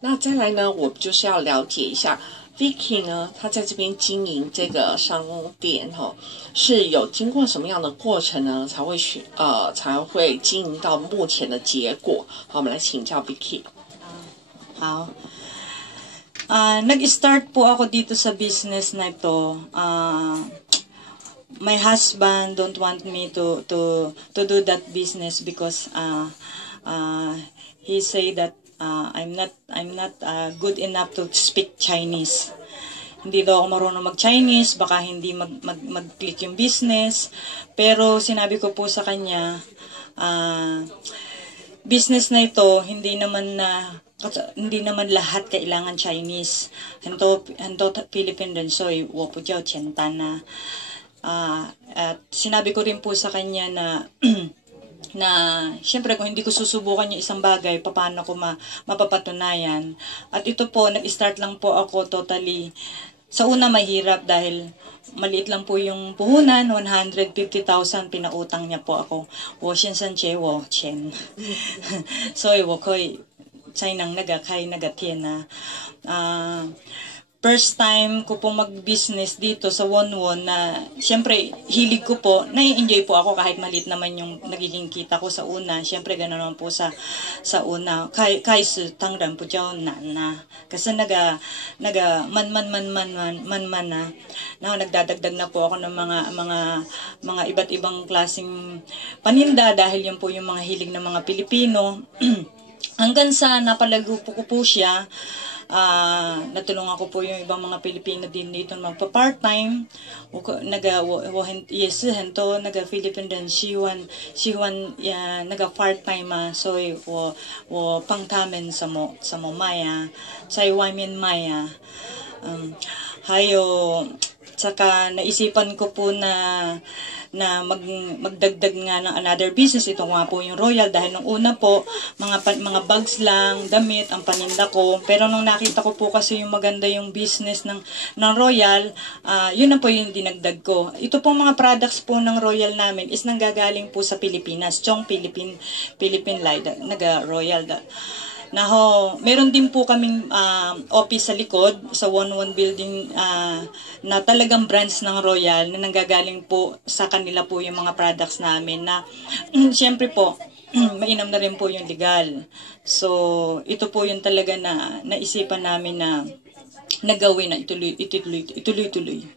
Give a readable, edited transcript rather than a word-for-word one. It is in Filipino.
那再来呢，我就是要了解一下 Vicky 呢，她在这边经营这个商店是有经过什么样的过程呢，才会经营到目前的结果？好，我们来请教 Vicky。好. Nag-start po ako dito sa business na ito. My husband don't want me to do that business because he say that I'm not good enough to speak Chinese. Hindi daw ako marunong mag-Chinese, baka hindi mag-click yung business. Pero sinabi ko po sa kanya, business na ito hindi naman lahat kailangan Chinese. Hanto Philippine din soy, wo po jiao qiantan na. At sinabi ko rin po sa kanya na siyempre kung hindi ko susubukan yung isang bagay, paano ko mapapatunayan. At ito po, nag-start lang po ako totally. Sa una mahirap dahil maliit lang po yung puhunan, 150,000 pinautang niya po ako. Wo xian san che wo qian. So, wo koi say nang nagakay nagatien na. First time ko pong mag-business dito sa Wonwon na siyempre hilig ko po, nai-enjoy po ako kahit maliit naman yung nagiging kita ko sa una. Siyempre gano'n naman po sa una. Kai su tangran po jiao nan na. Kasi naga man na nagdadagdag na po ako ng mga iba't ibang klaseng paninda dahil yun po yung mga hilig ng mga Pilipino. Hanggang sa napalago po ko po siya, natulungan ko po yung ibang mga Pilipino din dito magpa-part-time. Naga Philippine din siwan naga part-time so wo pangtamen sa mo maya sa iwamin maya. Hayo saka naisipan ko po na magdagdag nga ng another business. Ito nga po yung Royal dahil nung una po mga bags lang, damit ang paninda ko. Pero nung nakita ko po kasi yung maganda yung business ng Royal, yun na po yung dinagdag ko. Ito pong mga products po ng Royal namin is nanggagaling po sa Pilipinas. Chong Philippine Light, naga-Royal. Meron din po kaming office sa likod sa Wonwon building na talagang branch ng Royal na nanggagaling po sa kanila po yung mga products namin na siyempre po mainam na rin po yung legal. So ito po yung talaga na naisipan namin na nagawin na ituloy-tuloy.